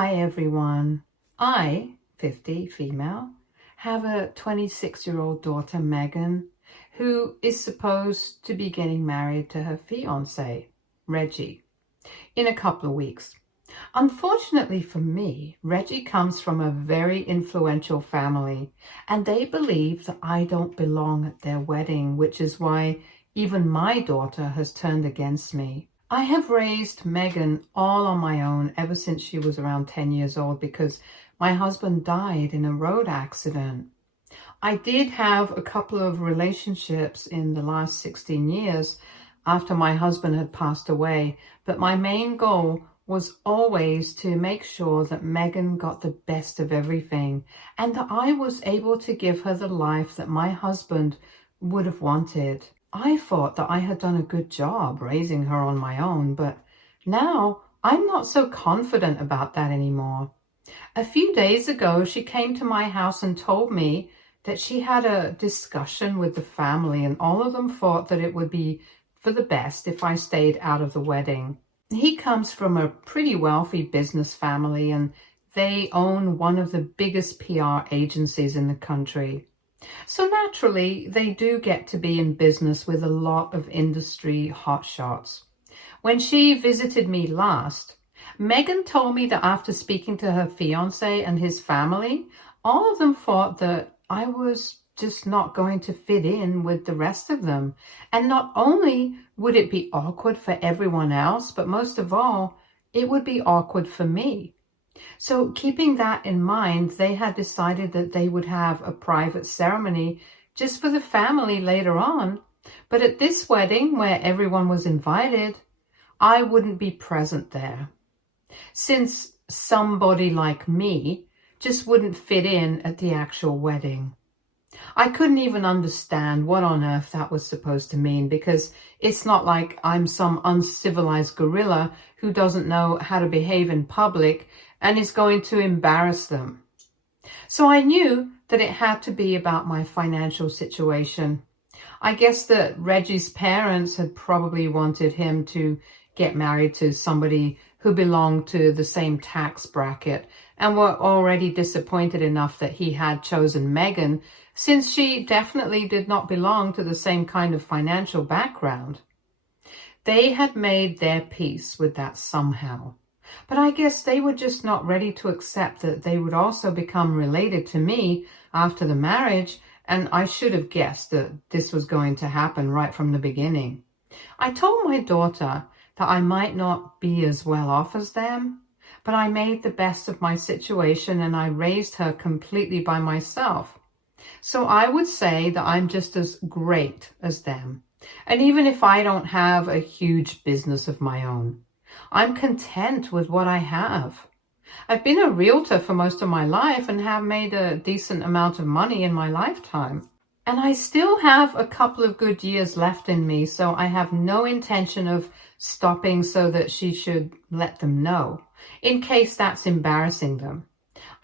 Hi everyone. I, 50, female, have a 26-year-old daughter, Megan, who is supposed to be getting married to her fiance, Reggie, in a couple of weeks. Unfortunately for me, Reggie comes from a very influential family, and they believe that I don't belong at their wedding, which is why even my daughter has turned against me. I have raised Megan all on my own ever since she was around 10 years old because my husband died in a road accident. I did have a couple of relationships in the last 16 years after my husband had passed away, but my main goal was always to make sure that Megan got the best of everything and that I was able to give her the life that my husband would have wanted. I thought that I had done a good job raising her on my own, but now I'm not so confident about that anymore. A few days ago, she came to my house and told me that she had a discussion with the family and all of them thought that it would be for the best if I stayed out of the wedding. He comes from a pretty wealthy business family and they own one of the biggest PR agencies in the country. So naturally, they do get to be in business with a lot of industry hotshots. When she visited me last, Megan told me that after speaking to her fiance and his family, all of them thought that I was just not going to fit in with the rest of them. And not only would it be awkward for everyone else, but most of all, it would be awkward for me. So keeping that in mind, they had decided that they would have a private ceremony just for the family later on. But at this wedding, where everyone was invited, I wouldn't be present there, since somebody like me just wouldn't fit in at the actual wedding. I couldn't even understand what on earth that was supposed to mean because it's not like I'm some uncivilized gorilla who doesn't know how to behave in public and is going to embarrass them. So I knew that it had to be about my financial situation. I guess that Reggie's parents had probably wanted him to get married to somebody who belonged to the same tax bracket and were already disappointed enough that he had chosen Megan, since she definitely did not belong to the same kind of financial background. They had made their peace with that somehow. But I guess they were just not ready to accept that they would also become related to me after the marriage, and I should have guessed that this was going to happen right from the beginning. I told my daughter that I might not be as well off as them, but I made the best of my situation and I raised her completely by myself. So I would say that I'm just as great as them. And even if I don't have a huge business of my own, I'm content with what I have. I've been a realtor for most of my life and have made a decent amount of money in my lifetime. And I still have a couple of good years left in me, so I have no intention of stopping so that she should let them know, in case that's embarrassing them.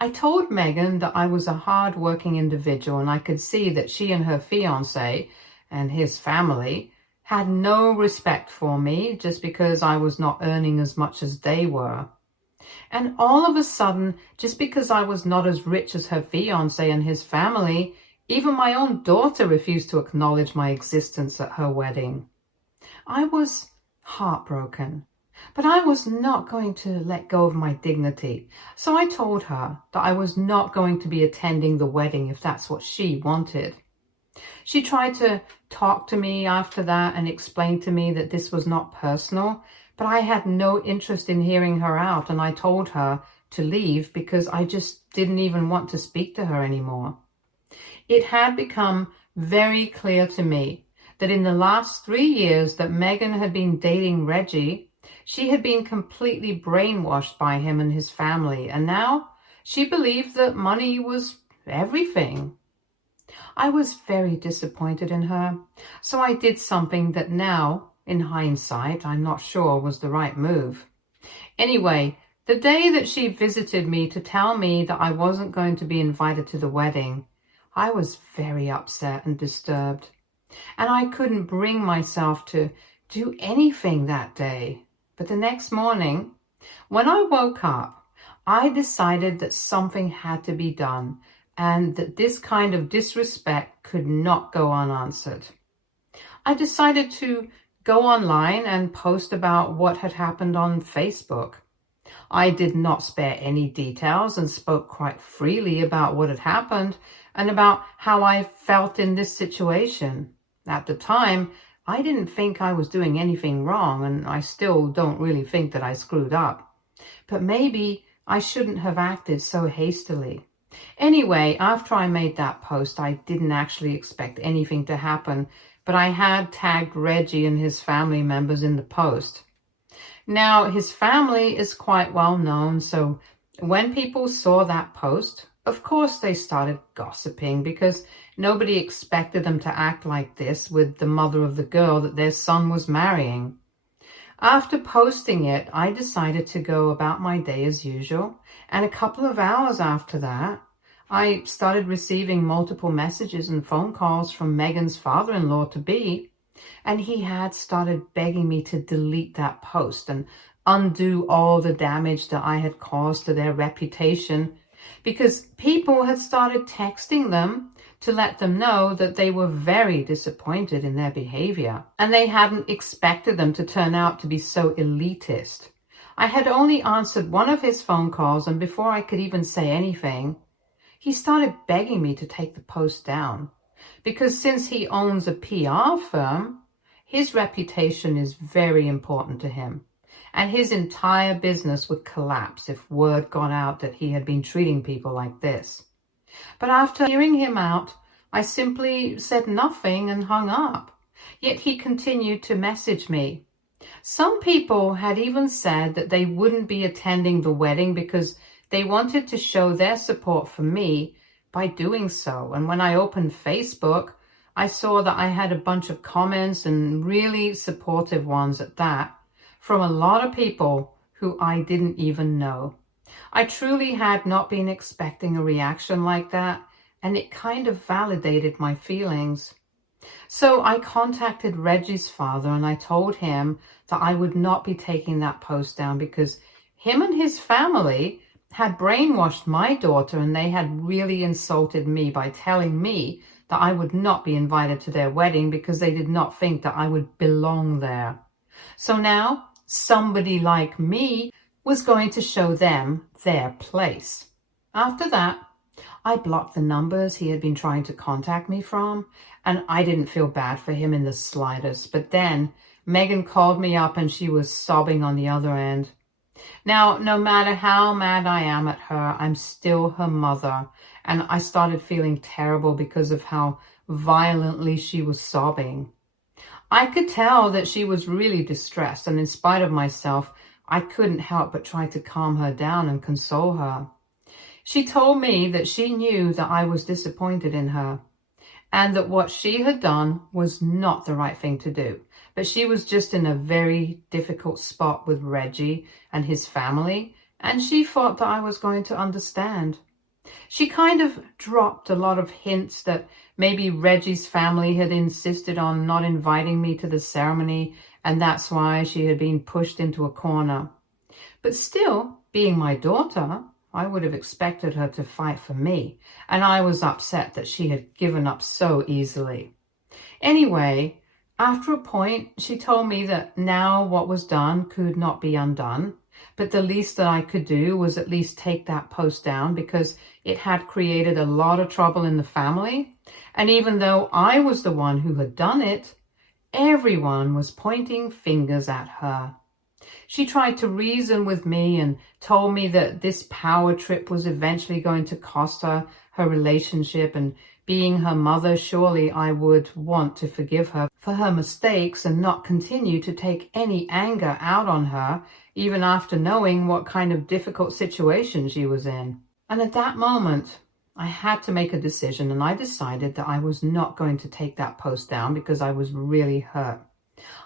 I told Megan that I was a hard-working individual and I could see that she and her fiancé and his family had no respect for me just because I was not earning as much as they were. And all of a sudden, just because I was not as rich as her fiancé and his family, even my own daughter refused to acknowledge my existence at her wedding. I was heartbroken, but I was not going to let go of my dignity. So I told her that I was not going to be attending the wedding if that's what she wanted. She tried to talk to me after that and explain to me that this was not personal, but I had no interest in hearing her out and I told her to leave because I just didn't even want to speak to her anymore. It had become very clear to me that in the last 3 years that Megan had been dating Reggie, she had been completely brainwashed by him and his family, and now she believed that money was everything. I was very disappointed in her, so I did something that now, in hindsight, I'm not sure was the right move. Anyway, the day that she visited me to tell me that I wasn't going to be invited to the wedding, I was very upset and disturbed, and I couldn't bring myself to do anything that day. But the next morning, when I woke up, I decided that something had to be done and that this kind of disrespect could not go unanswered. I decided to go online and post about what had happened on Facebook. I did not spare any details and spoke quite freely about what had happened and about how I felt in this situation. At the time, I didn't think I was doing anything wrong, and I still don't really think that I screwed up. But maybe I shouldn't have acted so hastily. Anyway, after I made that post, I didn't actually expect anything to happen, but I had tagged Reggie and his family members in the post. Now, his family is quite well known, so when people saw that post, of course they started gossiping because nobody expected them to act like this with the mother of the girl that their son was marrying. After posting it, I decided to go about my day as usual, and a couple of hours after that, I started receiving multiple messages and phone calls from Megan's father-in-law-to-be, and he had started begging me to delete that post and undo all the damage that I had caused to their reputation, because people had started texting them to let them know that they were very disappointed in their behavior, and they hadn't expected them to turn out to be so elitist. I had only answered one of his phone calls, and before I could even say anything, he started begging me to take the post down. Because since he owns a PR firm, his reputation is very important to him, and his entire business would collapse if word got out that he had been treating people like this. But after hearing him out, I simply said nothing and hung up. Yet he continued to message me. Some people had even said that they wouldn't be attending the wedding because they wanted to show their support for me by doing so. And when I opened Facebook, I saw that I had a bunch of comments, and really supportive ones at that, from a lot of people who I didn't even know. I truly had not been expecting a reaction like that, and it kind of validated my feelings. So I contacted Reggie's father and I told him that I would not be taking that post down because him and his family had brainwashed my daughter, and they had really insulted me by telling me that I would not be invited to their wedding because they did not think that I would belong there. So now somebody like me was going to show them their place. After that, I blocked the numbers he had been trying to contact me from, and I didn't feel bad for him in the slightest. But then Megan called me up and she was sobbing on the other end. Now, no matter how mad I am at her, I'm still her mother, and I started feeling terrible because of how violently she was sobbing. I could tell that she was really distressed, and in spite of myself, I couldn't help but try to calm her down and console her. She told me that she knew that I was disappointed in her, and that what she had done was not the right thing to do. But she was just in a very difficult spot with Reggie and his family, and she thought that I was going to understand. She kind of dropped a lot of hints that maybe Reggie's family had insisted on not inviting me to the ceremony, and that's why she had been pushed into a corner. But still, being my daughter, I would have expected her to fight for me, and I was upset that she had given up so easily. Anyway, after a point, she told me that now what was done could not be undone, but the least that I could do was at least take that post down because it had created a lot of trouble in the family, and even though I was the one who had done it, everyone was pointing fingers at her. She tried to reason with me and told me that this power trip was eventually going to cost her her relationship, and being her mother, surely I would want to forgive her for her mistakes and not continue to take any anger out on her, even after knowing what kind of difficult situation she was in. And at that moment, I had to make a decision, and I decided that I was not going to take that post down because I was really hurt.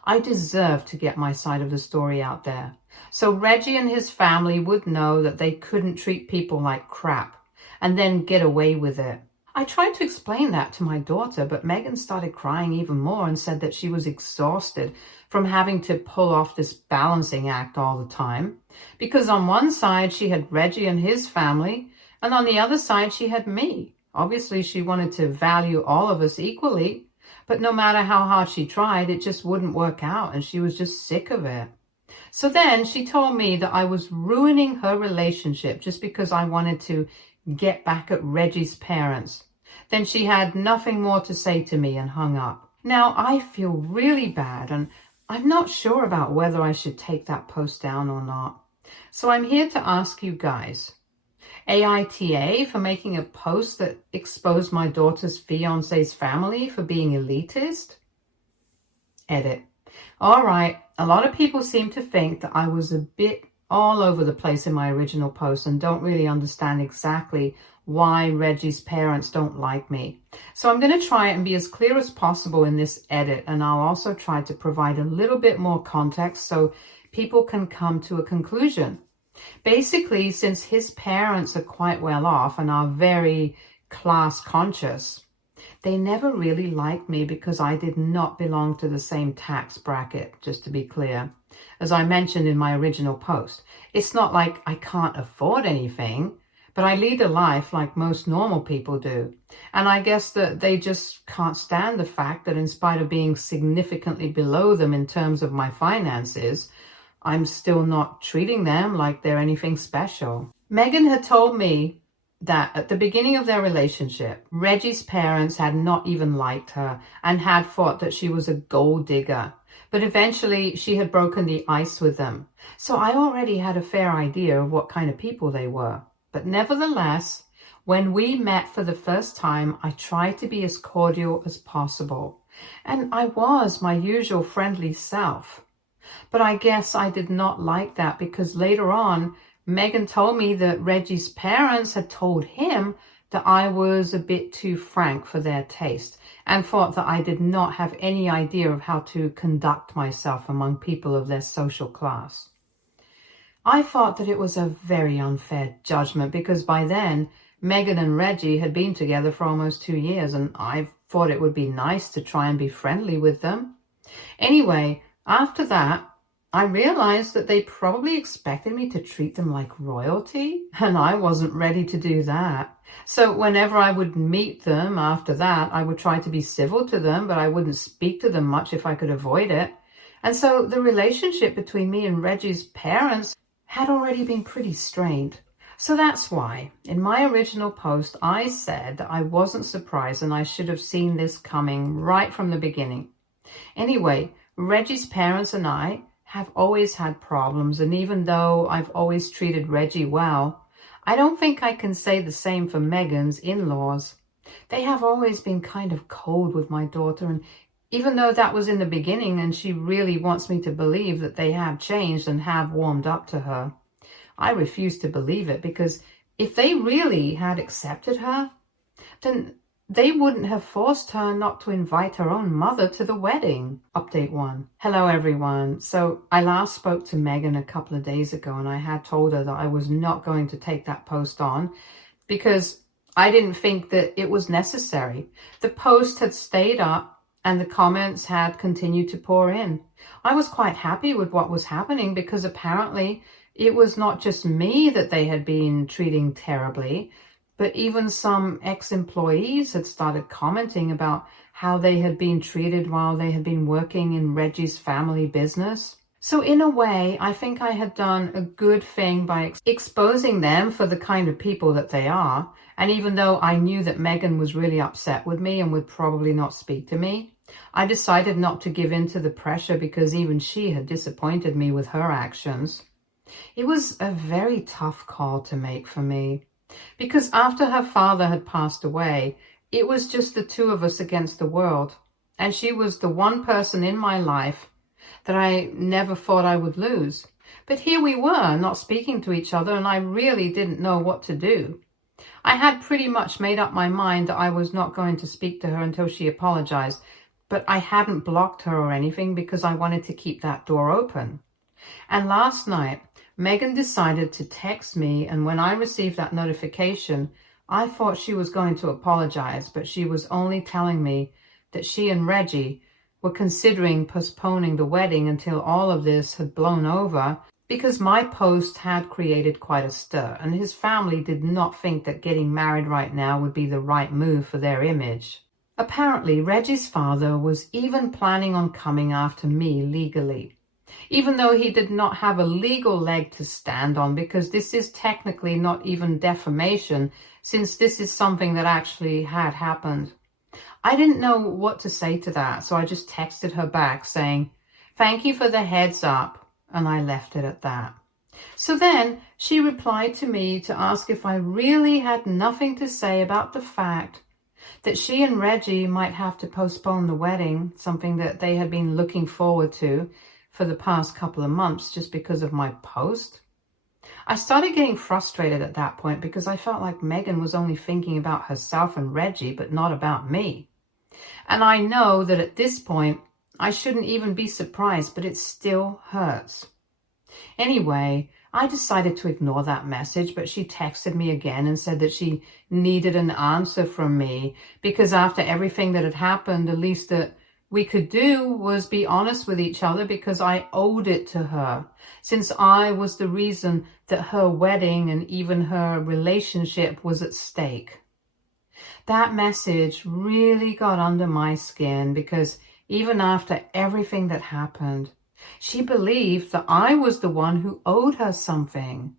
I deserved to get my side of the story out there, so Reggie and his family would know that they couldn't treat people like crap and then get away with it. I tried to explain that to my daughter, but Megan started crying even more and said that she was exhausted from having to pull off this balancing act all the time. Because on one side she had Reggie and his family, and on the other side she had me. Obviously she wanted to value all of us equally, but no matter how hard she tried, it just wouldn't work out, and she was just sick of it. So then she told me that I was ruining her relationship just because I wanted to get back at Reggie's parents. Then she had nothing more to say to me and hung up. Now I feel really bad, and I'm not sure about whether I should take that post down or not. So I'm here to ask you guys, AITA for making a post that exposed my daughter's fiance's family for being elitist? Edit. All right, a lot of people seem to think that I was a bit all over the place in my original post and don't really understand exactly why Reggie's parents don't like me. So I'm going to try and be as clear as possible in this edit, and I'll also try to provide a little bit more context so people can come to a conclusion. Basically, since his parents are quite well off and are very class conscious, they never really liked me because I did not belong to the same tax bracket, just to be clear. As I mentioned in my original post, it's not like I can't afford anything, but I lead a life like most normal people do. And I guess that they just can't stand the fact that in spite of being significantly below them in terms of my finances, I'm still not treating them like they're anything special. Megan had told me that at the beginning of their relationship, Reggie's parents had not even liked her and had thought that she was a gold digger. But eventually she had broken the ice with them. So I already had a fair idea of what kind of people they were. But nevertheless, when we met for the first time, I tried to be as cordial as possible. And I was my usual friendly self. But I guess I did not like that because later on, Megan told me that Reggie's parents had told him that I was a bit too frank for their taste and thought that I did not have any idea of how to conduct myself among people of their social class. I thought that it was a very unfair judgment because by then, Megan and Reggie had been together for almost 2 years, and I thought it would be nice to try and be friendly with them. Anyway, after that, I realized that they probably expected me to treat them like royalty, and I wasn't ready to do that. So whenever I would meet them after that, I would try to be civil to them, but I wouldn't speak to them much if I could avoid it. And so the relationship between me and Reggie's parents had already been pretty strained. So that's why, in my original post, I said that I wasn't surprised and I should have seen this coming right from the beginning. Anyway, Reggie's parents and I have always had problems, and even though I've always treated Reggie well, I don't think I can say the same for Megan's in-laws. They have always been kind of cold with my daughter, and even though that was in the beginning and she really wants me to believe that they have changed and have warmed up to her, I refuse to believe it, because if they really had accepted her, then they wouldn't have forced her not to invite her own mother to the wedding. Update 1. Hello everyone. So I last spoke to Megan a couple of days ago, and I had told her that I was not going to take that post on because I didn't think that it was necessary. The post had stayed up and the comments had continued to pour in. I was quite happy with what was happening because apparently it was not just me that they had been treating terribly, but even some ex-employees had started commenting about how they had been treated while they had been working in Reggie's family business. So in a way, I think I had done a good thing by exposing them for the kind of people that they are. And even though I knew that Megan was really upset with me and would probably not speak to me, I decided not to give in to the pressure because even she had disappointed me with her actions. It was a very tough call to make for me, because after her father had passed away, it was just the two of us against the world. And she was the one person in my life that I never thought I would lose. But here we were, not speaking to each other, and I really didn't know what to do. I had pretty much made up my mind that I was not going to speak to her until she apologized, but I hadn't blocked her or anything because I wanted to keep that door open. And last night, Megan decided to text me, and when I received that notification, I thought she was going to apologize, but she was only telling me that she and Reggie were considering postponing the wedding until all of this had blown over, because my post had created quite a stir, and his family did not think that getting married right now would be the right move for their image. Apparently, Reggie's father was even planning on coming after me legally, even though he did not have a legal leg to stand on, because this is technically not even defamation, since this is something that actually had happened. I didn't know what to say to that, so I just texted her back saying, "Thank you for the heads up," and I left it at that. So then she replied to me to ask if I really had nothing to say about the fact that she and Reggie might have to postpone the wedding, something that they had been looking forward to for the past couple of months just because of my post. I started getting frustrated at that point because I felt like Megan was only thinking about herself and Reggie, but not about me. And I know that at this point, I shouldn't even be surprised, but it still hurts. Anyway, I decided to ignore that message, but she texted me again and said that she needed an answer from me because after everything that had happened, the least that we could do was be honest with each other because I owed it to her, since I was the reason that her wedding and even her relationship was at stake. That message really got under my skin because even after everything that happened, she believed that I was the one who owed her something.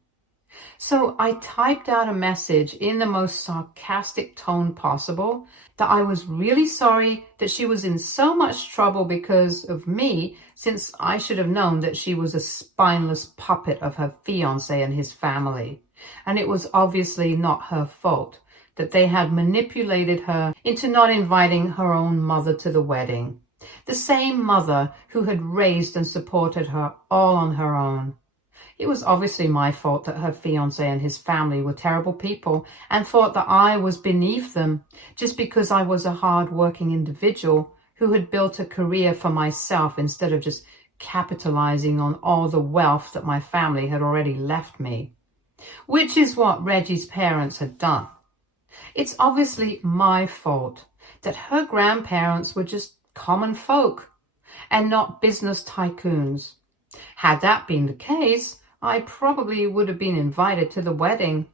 So I typed out a message in the most sarcastic tone possible that I was really sorry that she was in so much trouble because of me, since I should have known that she was a spineless puppet of her fiance and his family. And it was obviously not her fault that they had manipulated her into not inviting her own mother to the wedding. The same mother who had raised and supported her all on her own. It was obviously my fault that her fiancé and his family were terrible people and thought that I was beneath them just because I was a hard-working individual who had built a career for myself instead of just capitalizing on all the wealth that my family had already left me, which is what Reggie's parents had done. It's obviously my fault that her grandparents were just common folk and not business tycoons. Had that been the case, I probably would have been invited to the wedding.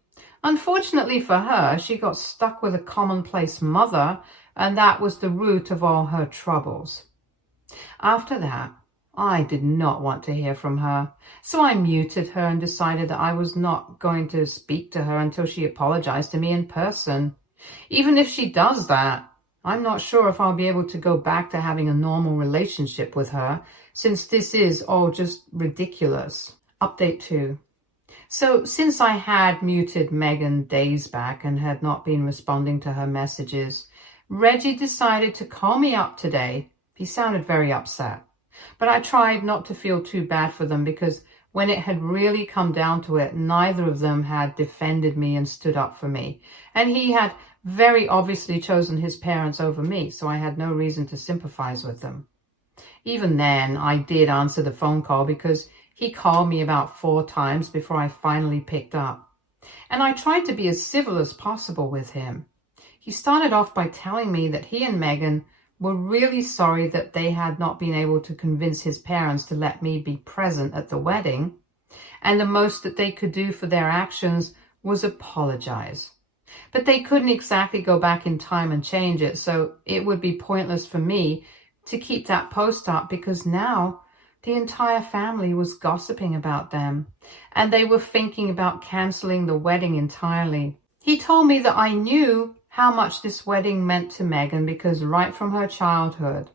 Unfortunately for her, she got stuck with a commonplace mother, and that was the root of all her troubles. After that, I did not want to hear from her, so I muted her and decided that I was not going to speak to her until she apologized to me in person. Even if she does that, I'm not sure if I'll be able to go back to having a normal relationship with her, since this is all just ridiculous. Update 2. So since I had muted Megan days back and had not been responding to her messages, Reggie decided to call me up today. He sounded very upset, but I tried not to feel too bad for them because when it had really come down to it, neither of them had defended me and stood up for me. And he had very obviously chosen his parents over me, so I had no reason to sympathize with them. Even then, I did answer the phone call because he called me about 4 times before I finally picked up. And I tried to be as civil as possible with him. He started off by telling me that he and Megan were really sorry that they had not been able to convince his parents to let me be present at the wedding, and the most that they could do for their actions was apologize. But they couldn't exactly go back in time and change it, so it would be pointless for me to keep that post up because now the entire family was gossiping about them, and they were thinking about canceling the wedding entirely. He told me that I knew how much this wedding meant to Megan because right from her childhood,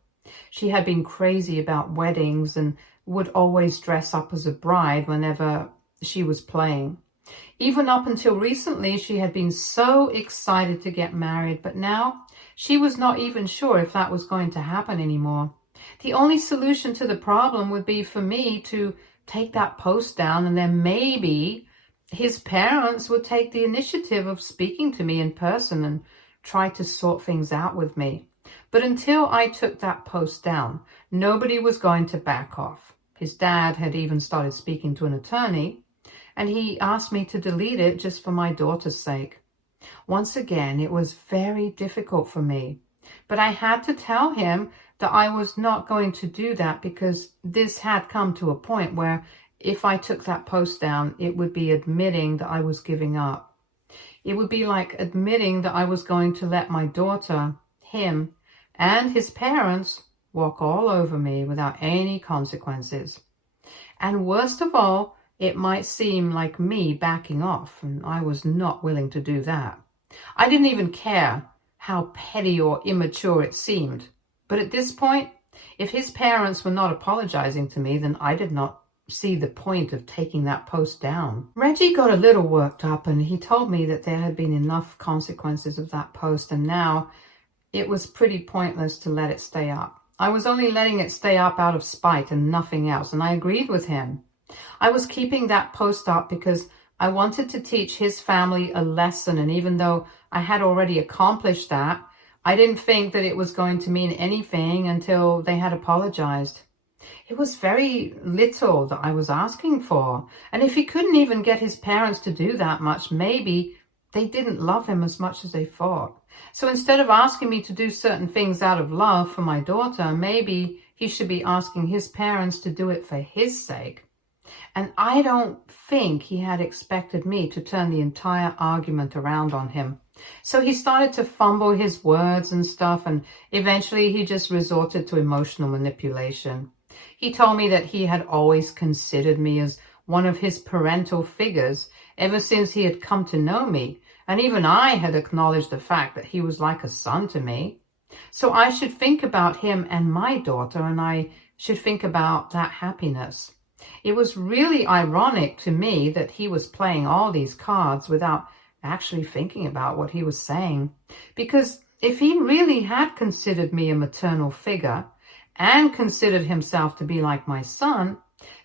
she had been crazy about weddings and would always dress up as a bride whenever she was playing. Even up until recently, she had been so excited to get married, but now she was not even sure if that was going to happen anymore. The only solution to the problem would be for me to take that post down, and then maybe his parents would take the initiative of speaking to me in person and try to sort things out with me. But until I took that post down, nobody was going to back off. His dad had even started speaking to an attorney, and he asked me to delete it just for my daughter's sake. Once again, it was very difficult for me, but I had to tell him that I was not going to do that because this had come to a point where if I took that post down, it would be admitting that I was giving up. It would be like admitting that I was going to let my daughter, him, and his parents walk all over me without any consequences. And worst of all, it might seem like me backing off, and I was not willing to do that. I didn't even care how petty or immature it seemed. But at this point, if his parents were not apologizing to me, then I did not see the point of taking that post down. Reggie got a little worked up and he told me that there had been enough consequences of that post and now it was pretty pointless to let it stay up. I was only letting it stay up out of spite and nothing else, and I agreed with him. I was keeping that post up because I wanted to teach his family a lesson, and even though I had already accomplished that, I didn't think that it was going to mean anything until they had apologized. It was very little that I was asking for, and if he couldn't even get his parents to do that much, maybe they didn't love him as much as they thought. So instead of asking me to do certain things out of love for my daughter, maybe he should be asking his parents to do it for his sake. And I don't think he had expected me to turn the entire argument around on him. So he started to fumble his words and stuff, and eventually he just resorted to emotional manipulation. He told me that he had always considered me as one of his parental figures ever since he had come to know me, and even I had acknowledged the fact that he was like a son to me. So I should think about him and my daughter, and I should think about that happiness. It was really ironic to me that he was playing all these cards without actually thinking about what he was saying. Because if he really had considered me a maternal figure and considered himself to be like my son,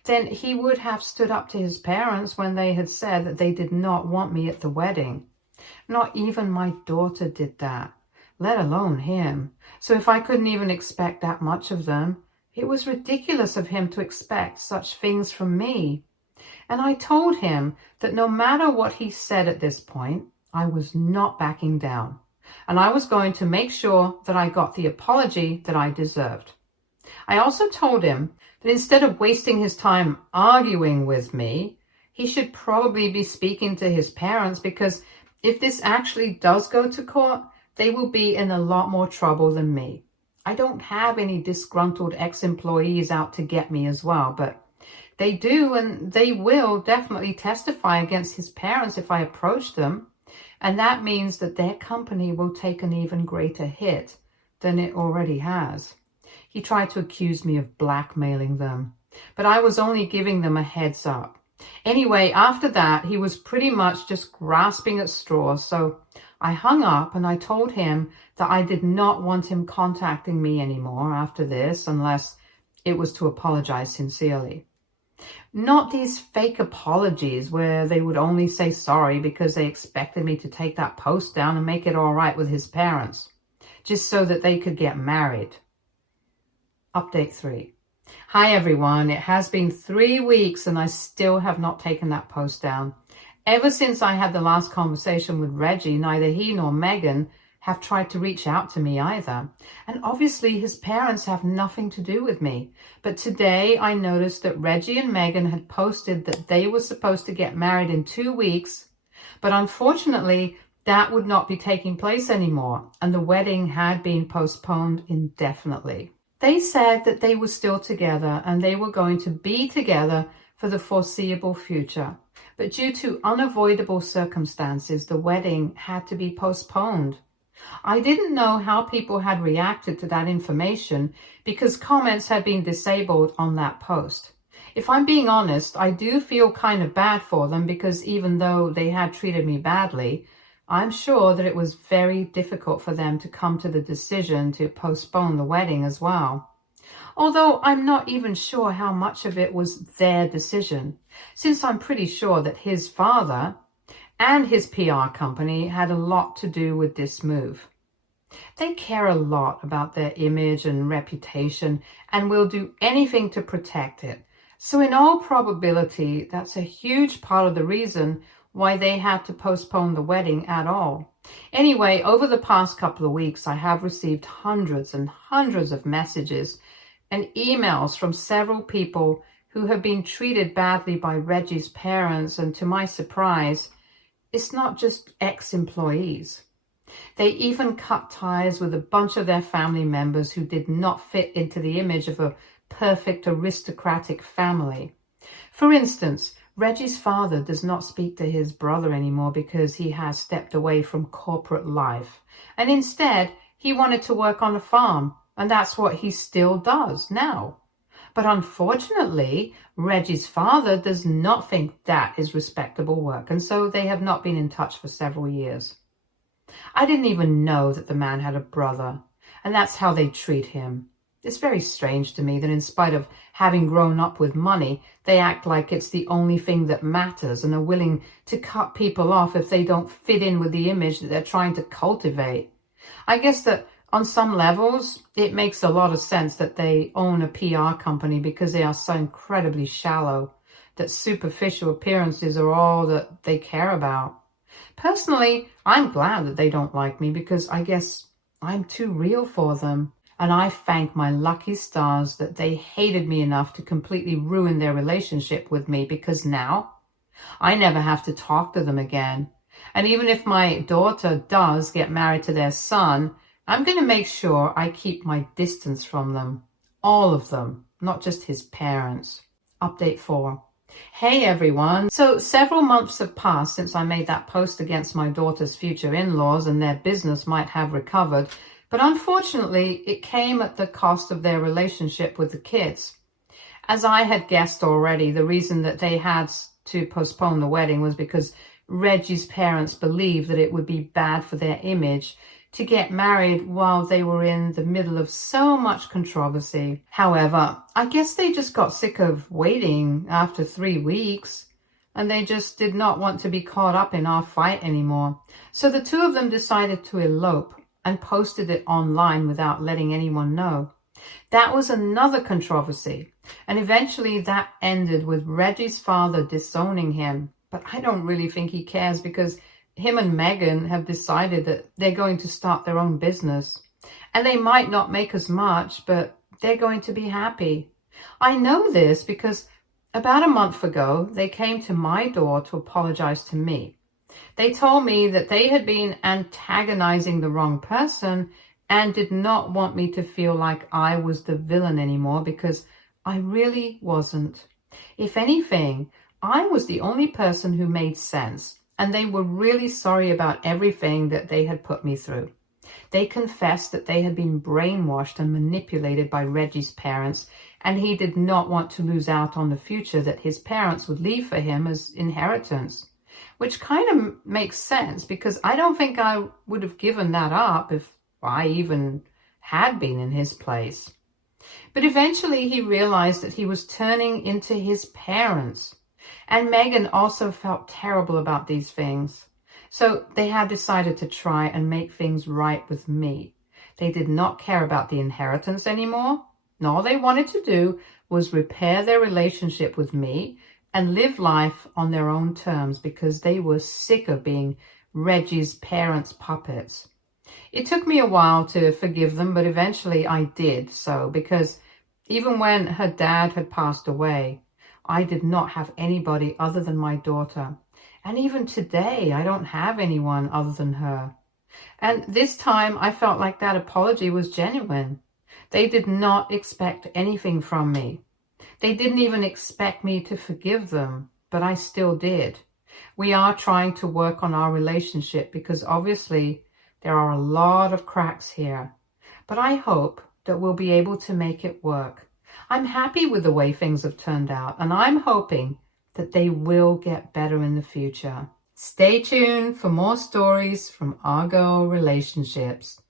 then he would have stood up to his parents when they had said that they did not want me at the wedding. Not even my daughter did that, let alone him. So if I couldn't even expect that much of them, it was ridiculous of him to expect such things from me. And I told him that no matter what he said at this point, I was not backing down. And I was going to make sure that I got the apology that I deserved. I also told him that instead of wasting his time arguing with me, he should probably be speaking to his parents, because if this actually does go to court, they will be in a lot more trouble than me. I don't have any disgruntled ex-employees out to get me as well, but they do, and they will definitely testify against his parents if I approach them. And that means that their company will take an even greater hit than it already has. He tried to accuse me of blackmailing them, but I was only giving them a heads up. Anyway, after that, he was pretty much just grasping at straws, so I hung up and I told him that I did not want him contacting me anymore after this unless it was to apologize sincerely. Not these fake apologies where they would only say sorry because they expected me to take that post down and make it all right with his parents, just so that they could get married. Update 3. Hi everyone, it has been 3 weeks and I still have not taken that post down. Ever since I had the last conversation with Reggie, neither he nor Megan have tried to reach out to me either. And obviously his parents have nothing to do with me. But today I noticed that Reggie and Megan had posted that they were supposed to get married in 2 weeks, but unfortunately that would not be taking place anymore, and the wedding had been postponed indefinitely. They said that they were still together and they were going to be together for the foreseeable future. But due to unavoidable circumstances, the wedding had to be postponed. I didn't know how people had reacted to that information because comments had been disabled on that post. If I'm being honest, I do feel kind of bad for them because even though they had treated me badly, I'm sure that it was very difficult for them to come to the decision to postpone the wedding as well. Although I'm not even sure how much of it was their decision, since I'm pretty sure that his father and his PR company had a lot to do with this move. They care a lot about their image and reputation and will do anything to protect it. So in all probability, that's a huge part of the reason why they had to postpone the wedding at all. Anyway, over the past couple of weeks, I have received hundreds and hundreds of messages and emails from several people who have been treated badly by Reggie's parents, and to my surprise, it's not just ex-employees. They even cut ties with a bunch of their family members who did not fit into the image of a perfect aristocratic family. For instance, Reggie's father does not speak to his brother anymore because he has stepped away from corporate life. And instead, he wanted to work on a farm, and that's what he still does now. But unfortunately, Reggie's father does not think that is respectable work, and so they have not been in touch for several years. I didn't even know that the man had a brother, and that's how they treat him. It's very strange to me that in spite of having grown up with money, they act like it's the only thing that matters and are willing to cut people off if they don't fit in with the image that they're trying to cultivate. I guess that on some levels, it makes a lot of sense that they own a PR company because they are so incredibly shallow, that superficial appearances are all that they care about. Personally, I'm glad that they don't like me because I guess I'm too real for them. And I thank my lucky stars that they hated me enough to completely ruin their relationship with me, because now I never have to talk to them again. And even if my daughter does get married to their son, I'm going to make sure I keep my distance from them. All of them, not just his parents. Update 4. Hey everyone. So several months have passed since I made that post against my daughter's future in-laws, and their business might have recovered. But unfortunately, it came at the cost of their relationship with the kids. As I had guessed already, the reason that they had to postpone the wedding was because Reggie's parents believed that it would be bad for their image to get married while they were in the middle of so much controversy. However, I guess they just got sick of waiting after 3 weeks, and they just did not want to be caught up in our fight anymore. So the two of them decided to elope and posted it online without letting anyone know. That was another controversy, and eventually that ended with Reggie's father disowning him. But I don't really think he cares, because him and Megan have decided that they're going to start their own business. And they might not make as much, but they're going to be happy. I know this because about a month ago, they came to my door to apologize to me. They told me that they had been antagonizing the wrong person and did not want me to feel like I was the villain anymore, because I really wasn't. If anything, I was the only person who made sense, and they were really sorry about everything that they had put me through. They confessed that they had been brainwashed and manipulated by Reggie's parents, and he did not want to lose out on the future that his parents would leave for him as inheritance. Which kind of makes sense, because I don't think I would have given that up if I even had been in his place. But eventually he realized that he was turning into his parents. And Megan also felt terrible about these things. So they had decided to try and make things right with me. They did not care about the inheritance anymore. And all they wanted to do was repair their relationship with me and live life on their own terms, because they were sick of being Reggie's parents' puppets. It took me a while to forgive them, but eventually I did so, because even when her dad had passed away, I did not have anybody other than my daughter. And even today, I don't have anyone other than her. And this time, I felt like that apology was genuine. They did not expect anything from me. They didn't even expect me to forgive them, but I still did. We are trying to work on our relationship, because obviously there are a lot of cracks here. But I hope that we'll be able to make it work. I'm happy with the way things have turned out, and I'm hoping that they will get better in the future. Stay tuned for more stories from Argo Relationships.